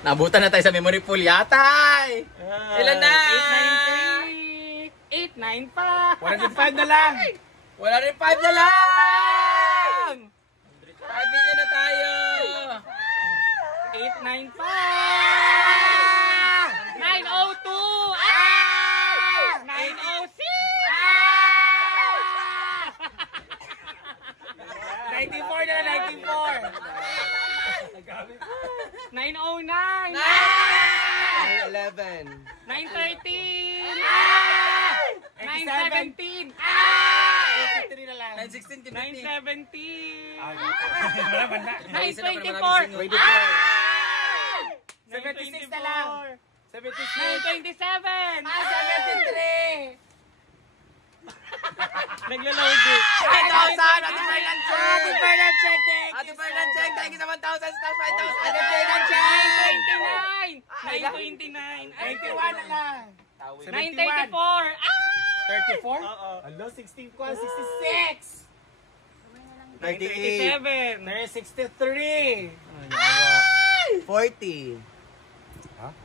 Nabutan na tayo sa memory pool yatay. Ilan na? 893. 89 pa. 105 na lang. 105 na lang! 5 million na tayo! 89 pa. 902. 906. 94 na lang, 94. 909. 11. 913. 917. 83 na lang. 916 to 917. Malaman na. 924. 76 na lang. 76. 927. 73. Naglo-load it. 5,000! Ate Fernan check! Ate Fernan check! Ate Fernan check! Thank you sa 1,000 star 5,000! Ate Fernan check! 929. 81 na lang. 934. 34? Oo. Hello, 16 ko. 66. 38. 97. 63. 40.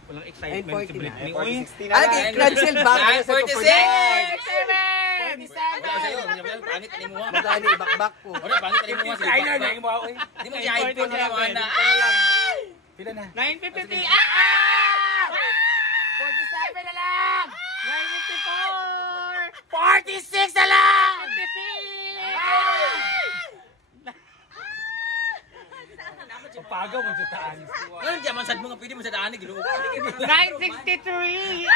Walang excitement si 940 na. Britney. 60 na Ay, lang. kay Crunchyroll back. 946! Pangit ni mo. Magkano ibakbak ko. Wala, pangit ni mo. Ay, na, na, mo ako. Di mo siya iPhone na naman na. Pila na? 953. 47 na lang. 954. 46 na lang. 56. Pagaw mo sa taan. Ano diyan man sad mo nga pwede mo sa daanig ginuo. 963. 30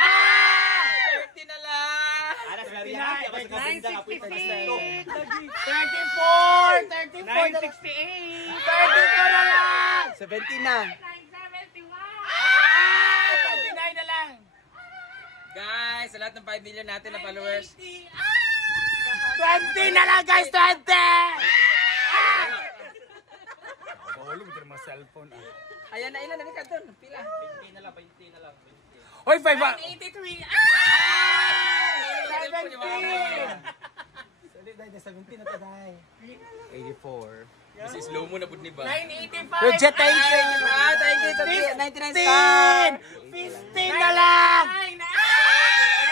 na lang. 966. 34. 34 na lang. 968. 34 na lang. 70 na. 39 na lang. Guys, sa lahat ng 5 million natin na followers. 20 na lang, guys. 20. Bawalo mo mga cellphone. Ayan na, ilan na ni Kanton? Pila? 20 na lang. Hoy, 5 ba? 83. 17 na taday. 84. This is slow mo na bud ni ba? 985. Reject, thank you. Thank you sa 99 star. 15 na lang.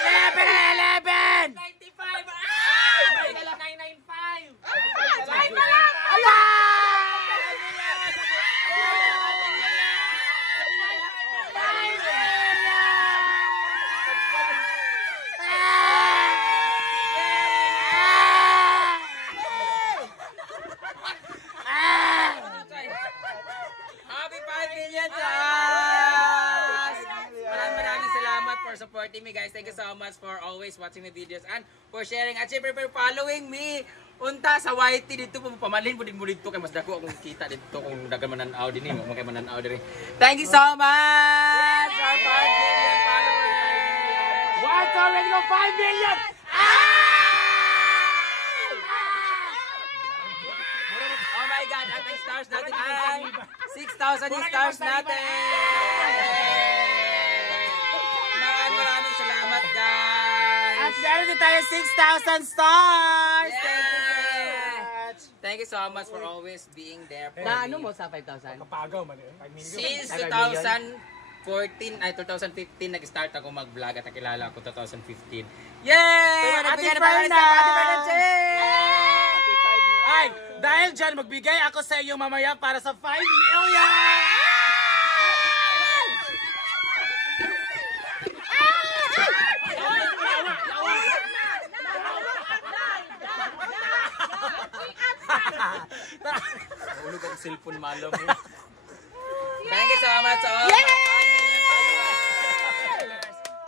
11. 95. 995. Ala! Happy 5 million to us! Maraming salamat for supporting me, guys. Thank you so much for always watching my videos and for sharing at syempre for following me. Unta sa YT dito po pamalhin mo din mo dito kay mas dako akong kita dito kung dagan mananaw din mo kay mananaw diri. Thank you so much! Our 5 million followers. What's already go 5 million? Oh my God, at ang stars natin ay 6,000 yung stars natin! Maraming salamat, guys! At meron din tayo 6,000 stars. Thank you so much for always being there for Na me. ano mo sa 5,000? Kapagaw man eh. 5 million. Since 2015, nag-start ako mag-vlog at nakilala ko 2015. Yay! Ate Ate Fernan! Fernan! Ay, dahil dyan, magbigay ako sa iyo mamaya para sa 5 million! Ulog ang cellphone, malo mo. Thank you so much sa all.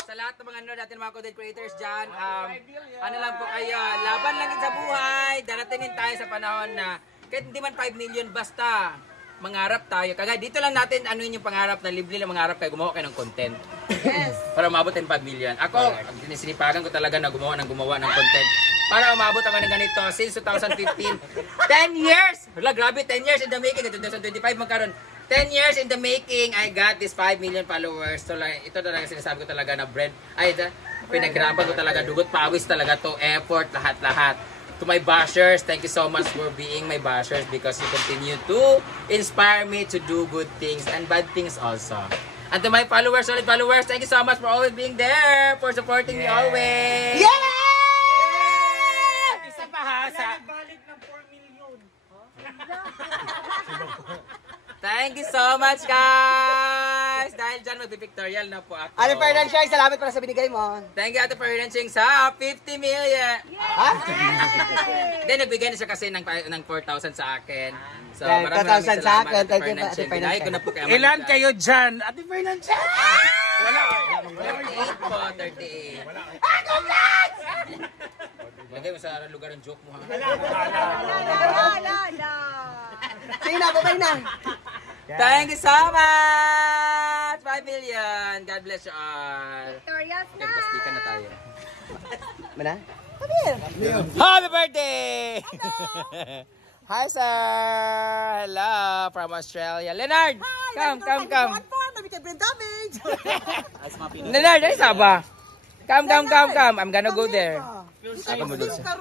Sa lahat ng mga natin mga content creators dyan, ano lang po kayo, laban lang din sa buhay. Darating din tayo sa panahon na kahit hindi man 5 million, basta mangarap tayo. Kagaya dito lang natin ano yung pangarap na libre lang mangarap kayo, gumawa kayo ng content. Yes. Para umabot ng 5 million. Ako, sinipagan ko talaga na gumawa ng content. Para umabot ako ng ganito since 2015. 10 years! Wala, grabe, 10 years in the making. 2025 magkaroon. 10 years in the making, I got this 5 million followers. So, like, ito talaga sinasabi ko talaga na pinaghirapan ko talaga, dugot pawis talaga to, effort, lahat-lahat. To my bashers, thank you so much for being my bashers because you continue to inspire me to do good things and bad things also. And to my followers, solid followers, thank you so much for always being there, for supporting me always. Isa pa ha, Thank you so much, guys! Dahil dyan, magpipictorial na po ako. Ate Fernandshine, salamat para sa binigay mo. Thank you, Ate Fernandshine, sa 50 million. Ha? Then, nagbigay na siya kasi ng 4,000 sa akin. So, Yan, maraming 4,000 sa salamat, akin. Ate Thank you, Fernandshine. Ate Fernandshine. Binahay ko na po kay Ilan Amanda. kayo dyan? Ate Fernandshine! 38 po, 38. Lagay mo sa lugar ng joke mo, ha? Sige na, babay na. Thank you so much! 5 million! God bless you all! Victorious Okay, pastikan na tayo. Mana? Happy birthday! Hi, sir! Hello from Australia. Leonard! Come. Leonard, ay saba. Come. I'm gonna go there. Ako mo doon siya.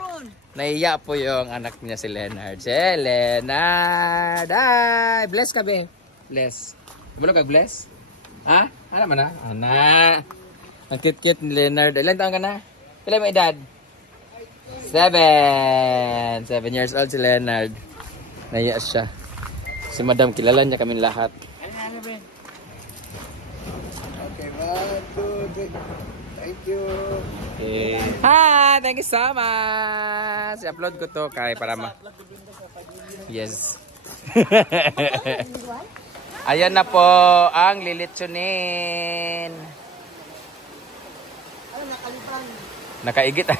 Naiya po yung anak niya si Leonard. Si Leonard! Ay! Bless ka, be. Bless. Kabalo ka, bless? Ha? Ano man na? Ana. Ang cute-cute ni Leonard. Ilan taon ka na? Pila mo edad? 7 years old si Leonard. Naiya siya. Si Madam, kilala niya kami lahat. Okay, 1, 2, 3. Thank you. Okay. Hi! Thank you so much! I-upload ko to kay para Yes. Ayan na po ang lilitsunin. Nakaigit.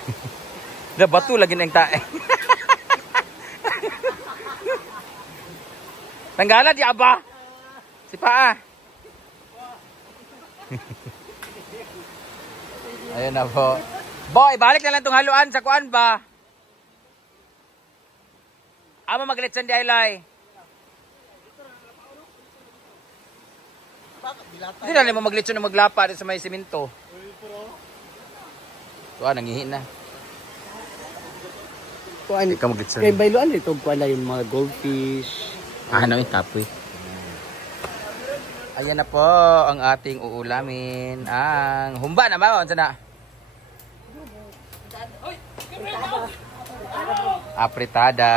Da batu lagi nang tae. Tanggala di aba. Si Paa. Ayan na po. Boy, balik na lang itong haluan sa kuan ba? Ama maglitsan di Aylay. Hindi na mo maglitsan na maglapa sa may simento. Tuwa, nangihin na. Kuan, Ikaw maglitsan. kay bayloan ito kuan yung mga goldfish. Ano yung kapoy? Ayan na po ang ating uulamin. Ang humba na ba? Ano na? Apritada.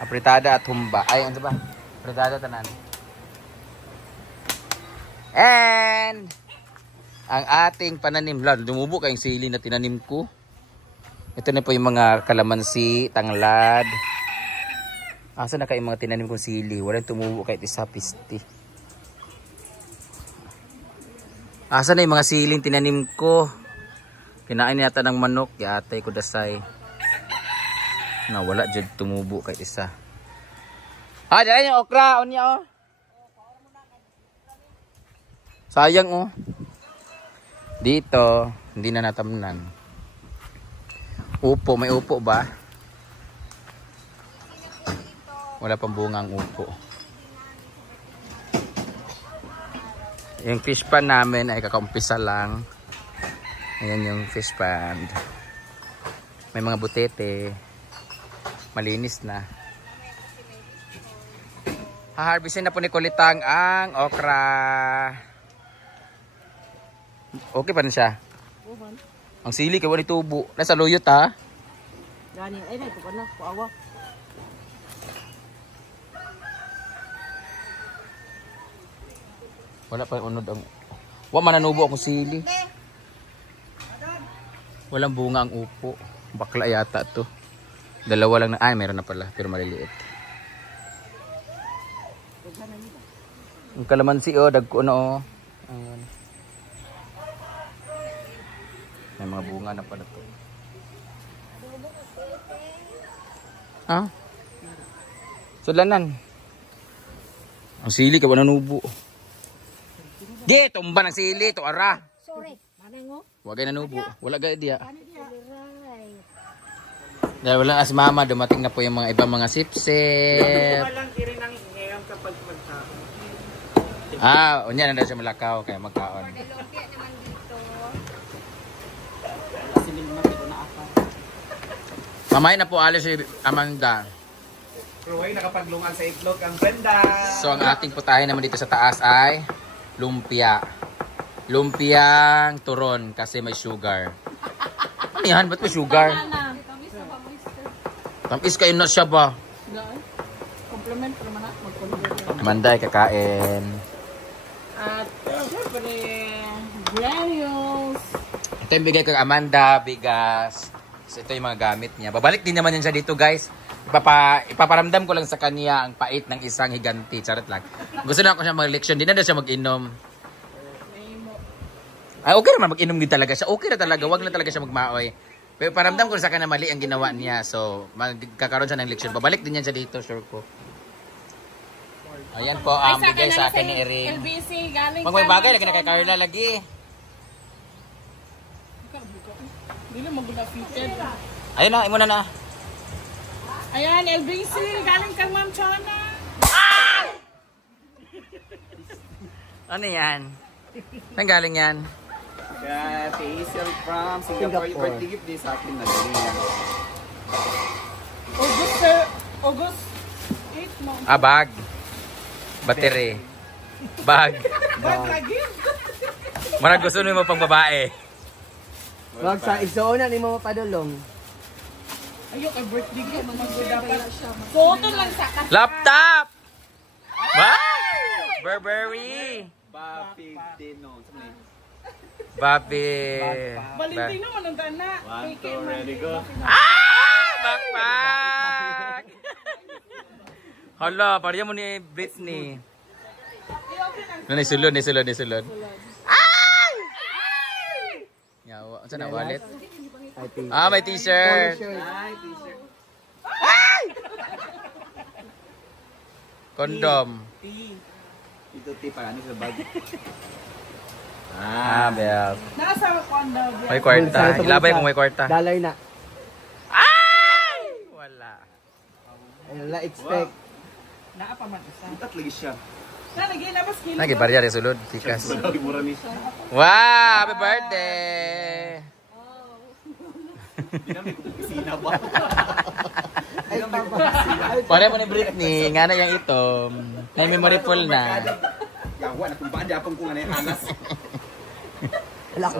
Apritada at humba. Ay, ano ba? Apritada tanan. And ang ating pananim. Dumubo kayong sili na tinanim ko. Ito na po yung mga kalamansi, tanglad. Asa na kayo mga tinanim kong sili? Walang tumubo kahit isa pisti. Asa na yung mga siling tinanim ko? Kinain yata ng manok. Yatay ko dasay. Na wala dyan tumubo kahit isa. Ah, dyan yung okra. O niya, oh. Sayang, oh. Dito, hindi na natamnan. Upo, may upo ba? Wala pang bunga ang upo. Yung fish pan namin ay kakaumpisa lang. Ayan yung fish pan. May mga butete. Malinis na. Haharbisin na po ni Kulitang ang okra. Okay pa rin siya. Ang sili kaya wala tubo. Nasa luyot ha. Gani, ay na, ito ka na, kuawa. Wala pa unod ang... Wa mananubo akong sili. Walang bunga ang upo. Bakla yata to. Dalawa lang na... Ay, meron na pala. Pero maliliit. Ang kalamansi oh. Dagko na oh. Ayan. May mga bunga na pala to. Ha? Sulanan. Ang sili ka ba nanubo? Di, tumba ng sili. Ito ara. Sorry. Manay mo? Huwag kayo nanubo. Wala kayo diya. Right. Dahil wala as mama, dumating na po yung mga ibang mga sipsip. Walang kiri ng ngayon kapag magkakaroon. Ah, unya na daw siya malakaw kaya magkaon. Lumpia naman dito. Siling na ito na ako. Mamay na po alis si Amanda. Roy, nakapaglungan sa itlog ang Brenda. So ang ating putahe naman dito sa taas ay lumpia. Lumpiang turon kasi may sugar. Ano yan? Ba't may sugar? Tamis kayo na siya ba? Compliment pa naman ako. Mag-compliment. Manday kakain. At syempre, granules. Ito yung bigay ko kay Amanda, bigas. So ito yung mga gamit niya. Babalik din naman yan siya dito guys. Ipaparamdam ko lang sa kanya ang pait ng isang higanti. Charot lang. Gusto na ako siya mag-leksyon. Di na siya mag-inom. Ay, okay naman mag-inom din talaga siya. Okay na talaga. Wag na talaga siya magmaoy. Pero paramdam ko sa kanya mali ang ginawa niya. So, magkakaroon siya ng leksyon. Babalik din yan siya dito, sure ko. Ayan po, bigay sa akin ni Erin. LBC, galing Pag may bagay, lagi na kay Carla lagi. Hindi na mag-fitted. Ayun na, imuna na. Ayan, LBC, galing kang Ma'am Chona. Ano yan? Saan galing yan? Kaya Hazel from Singapore. Birthday gift din sa akin na galing yan. August 8 mo. Bag. Battery. Bag. Lagi. Marag gusto mo pang babae. Wag sa igsuonan ni mo mapadulong. Ayok, ay birthday ko. Dapat photo lang sa kasi. Laptop! Wow! Burberry! Papi Dino. Bapi. Valentino man ang dana. Ready go. Backpack! Hala, pariya mo ni Britney. Nisulod. Ay! Yawa. Saan na wallet? May t-shirt. Ay! Kondom. Ito tipa ano sa bag. Bel. Nasa kondo. May kwarta. Ilabay kung may kwarta. Dalay na. Ay! Wala. Wala expect. Naa pa man isa. Itat lagi siya. Nalagay na mas kilo. Lagi barya resulod. Tikas. Lagi mura ni siya. Wow! Happy birthday! Dinamit ko kusina ba? Pare mo ni Britney. Nga na yung itom. Na-memory full na. Yawa na kung baan apang kung ano yung anas. So,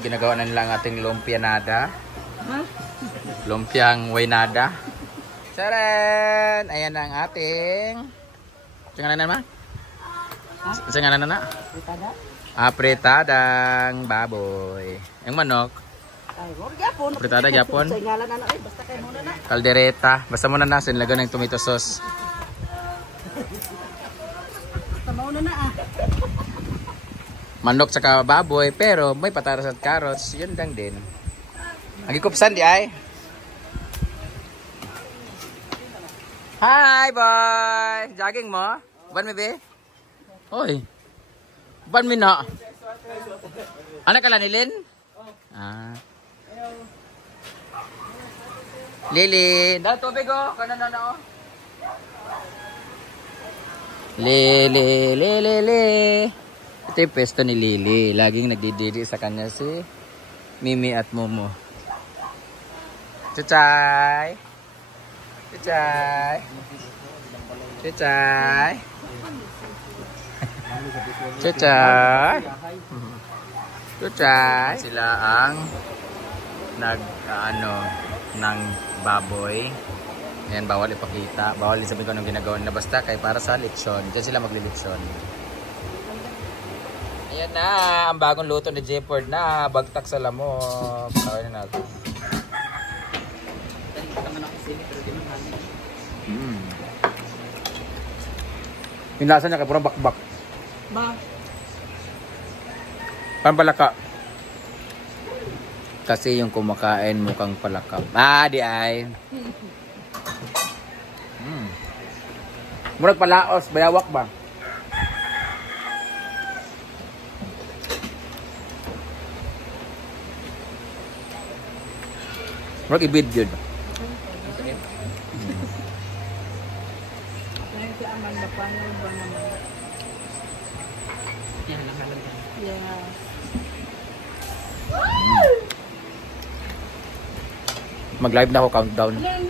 ginagawa na nila ang ating lumpianada. Lumpiang waynada. Charan! Ayan na ang ating... Saan nga na naman? Saan nga na? Apretadang baboy. Yung manok. Ay, wag yapon. Apretada yapon. Sa ngalan na ay basta kay muna na. Kaldereta. Basta muna na. Sinlagan ng tomato sauce. Basta mauna na ah. Manok saka baboy. Pero may patatas at carrots. Yun lang din. Ang ikupsan di ay. Hi boy! Jogging mo? Ban mi be? Hoy. Ban mi na. Anak ka lang ni Lynn? Lili. Dahil tubig oh. Kanan na oh. Lili. Ito yung pwesto ni Lili. Laging nagdidiri sa kanya si Mimi at Momo. Chuchay! Chuchay! Chuchay! Chuchay! Chuchay! Sila ang ng baboy. Ayan, bawal ipakita. Bawal din sabihin ko anong ginagawa nila. Basta kay para sa leksyon. Diyan sila maglilitsyon. Ayan na, ang bagong luto ni Jefford na bagtak sa lamok. Kawin na natin. Yung lasa niya kay purang bakbak. Ba. Pampalaka. Kasi yung kumakain mukhang palaka. Di ay. Murag palaos, bayawak ba? Murag ibid yun. Ngayon si Amanda panel ba naman? Yan lang halaga. Yeah. Mag-live na ako countdown. Ano